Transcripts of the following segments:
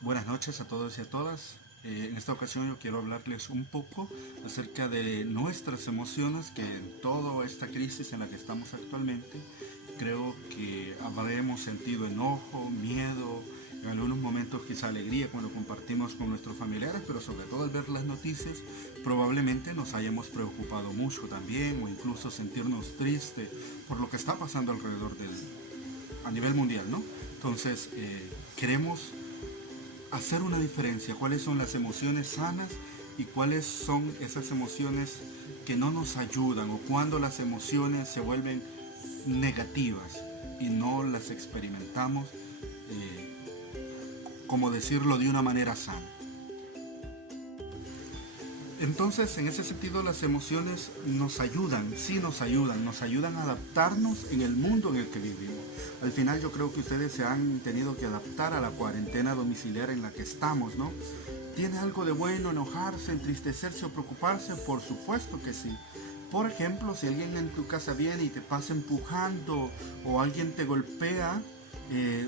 Buenas noches a todos y a todas. En esta ocasión yo quiero hablarles un poco acerca de nuestras emociones, que en toda esta crisis en la que estamos actualmente, creo que habremos sentido enojo, miedo, en algunos momentos quizá alegría cuando compartimos con nuestros familiares, pero sobre todo al ver las noticias probablemente nos hayamos preocupado mucho también o incluso sentirnos tristes por lo que está pasando a nivel mundial, ¿no? Entonces, queremos hacer una diferencia, cuáles son las emociones sanas y cuáles son esas emociones que no nos ayudan, o cuando las emociones se vuelven negativas y no las experimentamos, como decirlo, de una manera sana. Entonces, en ese sentido, las emociones nos ayudan, sí nos ayudan a adaptarnos en el mundo en el que vivimos. Al final yo creo que ustedes se han tenido que adaptar a la cuarentena domiciliaria en la que estamos, ¿no? ¿Tiene algo de bueno enojarse, entristecerse o preocuparse? Por supuesto que sí. Por ejemplo, si alguien en tu casa viene y te pasa empujando o alguien te golpea,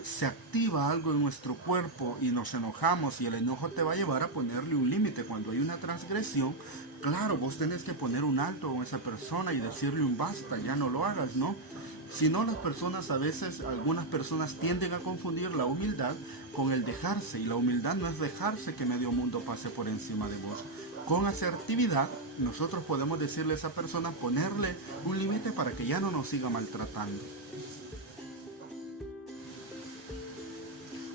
se activa algo en nuestro cuerpo y nos enojamos, y el enojo te va a llevar a ponerle un límite. Cuando hay una transgresión, claro, vos tenés que poner un alto a esa persona y decirle un basta, ya no lo hagas, ¿no? Si no, las personas a veces, algunas personas tienden a confundir la humildad con el dejarse, y la humildad no es dejarse que medio mundo pase por encima de vos. Con asertividad, nosotros podemos decirle a esa persona, ponerle un límite para que ya no nos siga maltratando.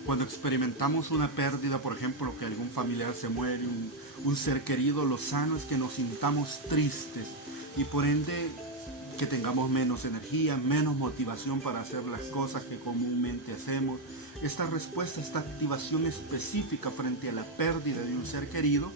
Cuando experimentamos una pérdida, por ejemplo, que algún familiar se muere, un ser querido, lo sano es que nos sintamos tristes y por ende que tengamos menos energía, menos motivación para hacer las cosas que comúnmente hacemos. Esta respuesta, esta activación específica frente a la pérdida de un ser querido,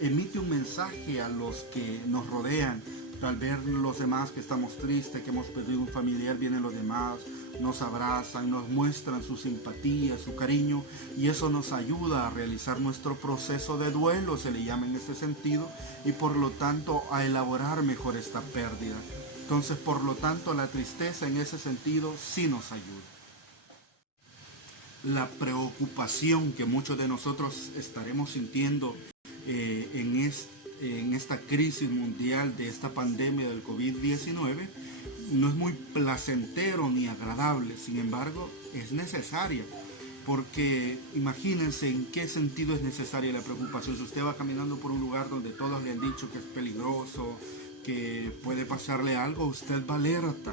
emite un mensaje a los que nos rodean. Al ver los demás que estamos tristes, que hemos perdido un familiar, vienen los demás, nos abrazan, nos muestran su simpatía, su cariño, y eso nos ayuda a realizar nuestro proceso de duelo, se le llama en este sentido, y por lo tanto a elaborar mejor esta pérdida. Entonces, por lo tanto, la tristeza en ese sentido sí nos ayuda. La preocupación que muchos de nosotros estaremos sintiendo en esta crisis mundial de esta pandemia del COVID-19 no es muy placentero ni agradable. Sin embargo, es necesaria, porque imagínense en qué sentido es necesaria la preocupación. Si usted va caminando por un lugar donde todos le han dicho que es peligroso, que puede pasarle algo, usted va alerta.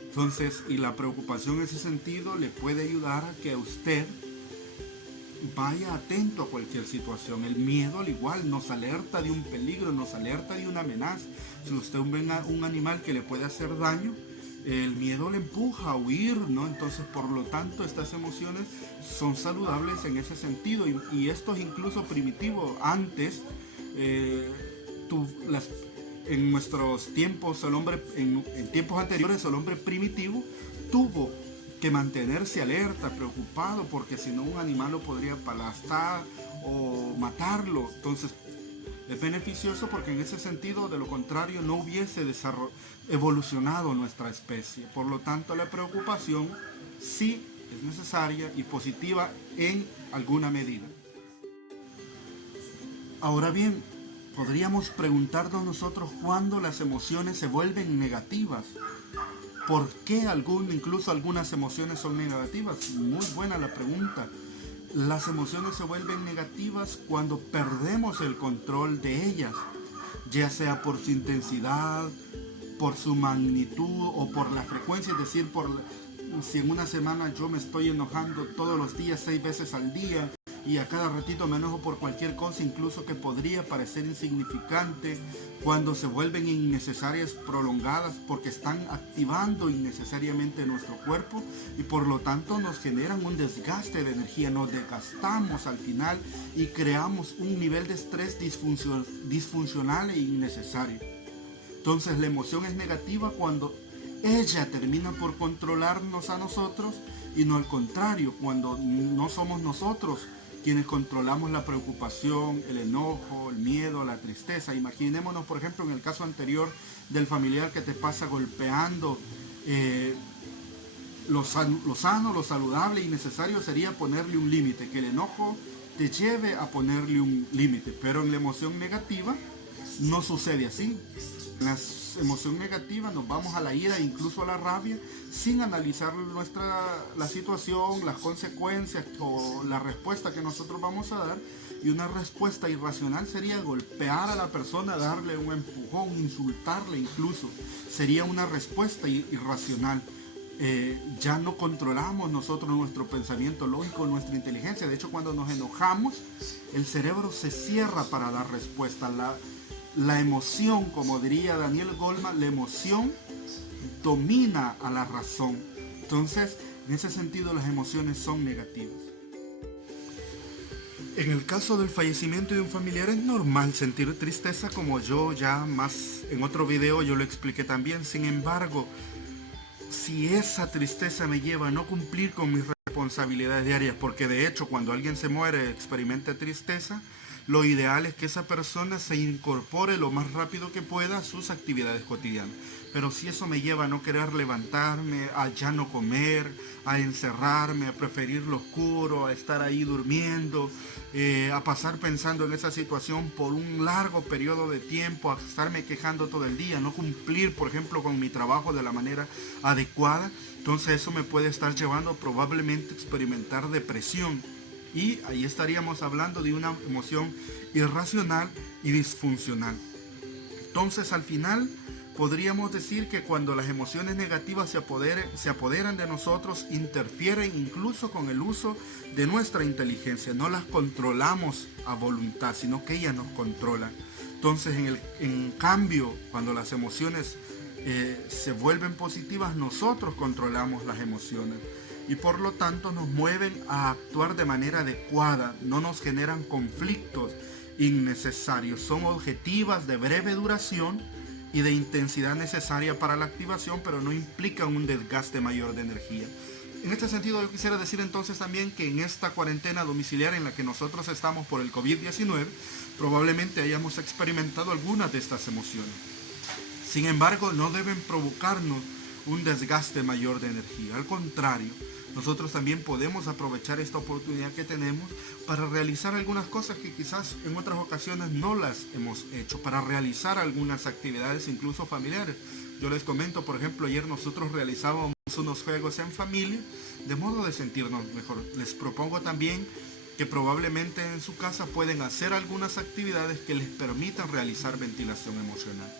Entonces, y la preocupación en ese sentido le puede ayudar a que usted vaya atento a cualquier situación. El miedo al igual nos alerta de un peligro, nos alerta de una amenaza. Si usted ve un animal que le puede hacer daño, el miedo le empuja a huir, ¿no? Entonces, por lo tanto, estas emociones son saludables en ese sentido, y esto es incluso primitivo. Antes, eh, tu, las, en nuestros tiempos, en tiempos anteriores, el hombre primitivo tuvo que mantenerse alerta, preocupado, porque si no un animal lo podría aplastar o matarlo. Entonces, es beneficioso porque en ese sentido, de lo contrario, no hubiese evolucionado nuestra especie. Por lo tanto, la preocupación sí es necesaria y positiva en alguna medida. Ahora bien, podríamos preguntarnos nosotros cuándo las emociones se vuelven negativas. ¿Por qué incluso algunas emociones son negativas? Muy buena la pregunta. Las emociones se vuelven negativas cuando perdemos el control de ellas, ya sea por su intensidad, por su magnitud o por la frecuencia. Es decir, si en una semana yo me estoy enojando todos los días, 6 veces al día, y a cada ratito me enojo por cualquier cosa, incluso que podría parecer insignificante, cuando se vuelven innecesarias, prolongadas, porque están activando innecesariamente nuestro cuerpo y por lo tanto nos generan un desgaste de energía, nos desgastamos al final y creamos un nivel de estrés disfuncional e innecesario. Entonces la emoción es negativa cuando ella termina por controlarnos a nosotros, y no al contrario, cuando no somos nosotros quienes controlamos la preocupación, el enojo, el miedo, la tristeza. Imaginémonos, por ejemplo, en el caso anterior del familiar que te pasa golpeando. Lo sano, lo saludable y necesario sería ponerle un límite, que el enojo te lleve a ponerle un límite. Pero en la emoción negativa no sucede así. En la emoción negativa nos vamos a la ira, incluso a la rabia, sin analizar la situación, las consecuencias o la respuesta que nosotros vamos a dar. Y una respuesta irracional sería golpear a la persona, darle un empujón, insultarle incluso. Sería una respuesta irracional. Ya no controlamos nosotros nuestro pensamiento lógico, nuestra inteligencia. De hecho, cuando nos enojamos, el cerebro se cierra para dar respuesta. La emoción, como diría Daniel Goleman, la emoción domina a la razón. Entonces, en ese sentido, las emociones son negativas. En el caso del fallecimiento de un familiar es normal sentir tristeza, como yo ya más en otro video yo lo expliqué también. Sin embargo, si esa tristeza me lleva a no cumplir con mis responsabilidades diarias, porque de hecho cuando alguien se muere experimenta tristeza, lo ideal es que esa persona se incorpore lo más rápido que pueda a sus actividades cotidianas. Pero si eso me lleva a no querer levantarme, a ya no comer, a encerrarme, a preferir lo oscuro, a estar ahí durmiendo, a pasar pensando en esa situación por un largo periodo de tiempo, a estarme quejando todo el día, no cumplir, por ejemplo, con mi trabajo de la manera adecuada, entonces eso me puede estar llevando probablemente a experimentar depresión. Y ahí estaríamos hablando de una emoción irracional y disfuncional. Entonces, al final, podríamos decir que cuando las emociones negativas se apoderan de nosotros, interfieren incluso con el uso de nuestra inteligencia. No las controlamos a voluntad, sino que ellas nos controlan. Entonces, en cambio, cuando las emociones se vuelven positivas, nosotros controlamos las emociones. Y por lo tanto nos mueven a actuar de manera adecuada, no nos generan conflictos innecesarios, son objetivas de breve duración y de intensidad necesaria para la activación, pero no implican un desgaste mayor de energía. En este sentido yo quisiera decir entonces también que en esta cuarentena domiciliar en la que nosotros estamos por el COVID-19, probablemente hayamos experimentado algunas de estas emociones. Sin embargo, no deben provocarnos un desgaste mayor de energía. Al contrario, nosotros también podemos aprovechar esta oportunidad que tenemos para realizar algunas cosas que quizás en otras ocasiones no las hemos hecho, para realizar algunas actividades incluso familiares. Yo les comento, por ejemplo, ayer nosotros realizábamos unos juegos en familia de modo de sentirnos mejor. Les propongo también que probablemente en su casa pueden hacer algunas actividades que les permitan realizar ventilación emocional.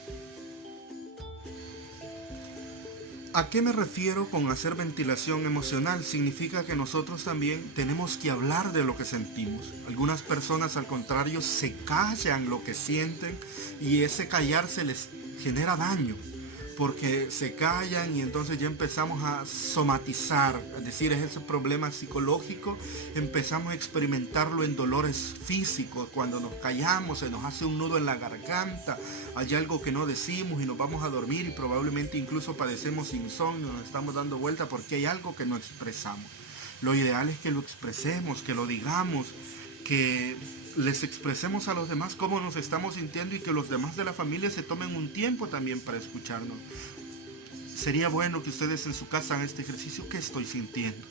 ¿A qué me refiero con hacer ventilación emocional? Significa que nosotros también tenemos que hablar de lo que sentimos. Algunas personas, al contrario, se callan lo que sienten y ese callarse les genera daño, porque se callan y entonces ya empezamos a somatizar, es decir, es ese problema psicológico, empezamos a experimentarlo en dolores físicos. Cuando nos callamos se nos hace un nudo en la garganta, hay algo que no decimos y nos vamos a dormir y probablemente incluso padecemos insomnio, nos estamos dando vuelta porque hay algo que no expresamos. Lo ideal es que lo expresemos, que lo digamos, que les expresemos a los demás cómo nos estamos sintiendo y que los demás de la familia se tomen un tiempo también para escucharnos. Sería bueno que ustedes en su casa hagan este ejercicio. ¿Qué estoy sintiendo?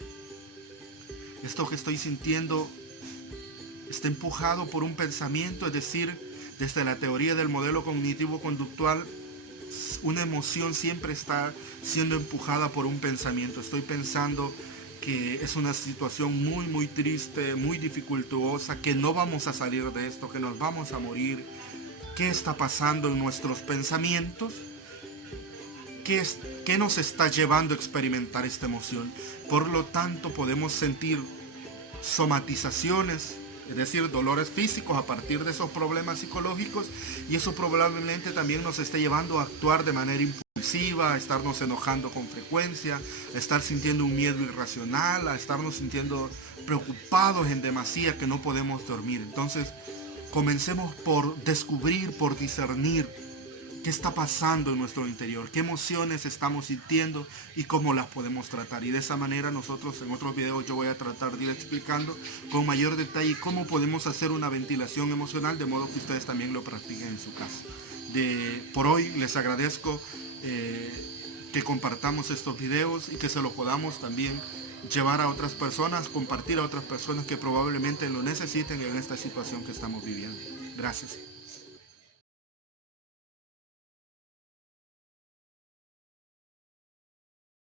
Esto que estoy sintiendo está empujado por un pensamiento, es decir, desde la teoría del modelo cognitivo-conductual, una emoción siempre está siendo empujada por un pensamiento. Estoy pensando que es una situación muy triste, muy dificultuosa, que no vamos a salir de esto, que nos vamos a morir. ¿Qué está pasando en nuestros pensamientos? ¿Qué nos está llevando a experimentar esta emoción? Por lo tanto, podemos sentir somatizaciones, es decir, dolores físicos a partir de esos problemas psicológicos, y eso probablemente también nos esté llevando a actuar de manera impulsiva, a estarnos enojando con frecuencia, a estar sintiendo un miedo irracional, a estarnos sintiendo preocupados en demasía que no podemos dormir. Entonces, comencemos por descubrir, por discernir qué está pasando en nuestro interior, qué emociones estamos sintiendo y cómo las podemos tratar. Y de esa manera nosotros en otros videos yo voy a tratar de ir explicando con mayor detalle cómo podemos hacer una ventilación emocional, de modo que ustedes también lo practiquen en su casa. Por hoy les agradezco que compartamos estos videos y que se los podamos también llevar a otras personas, compartir a otras personas que probablemente lo necesiten en esta situación que estamos viviendo. Gracias.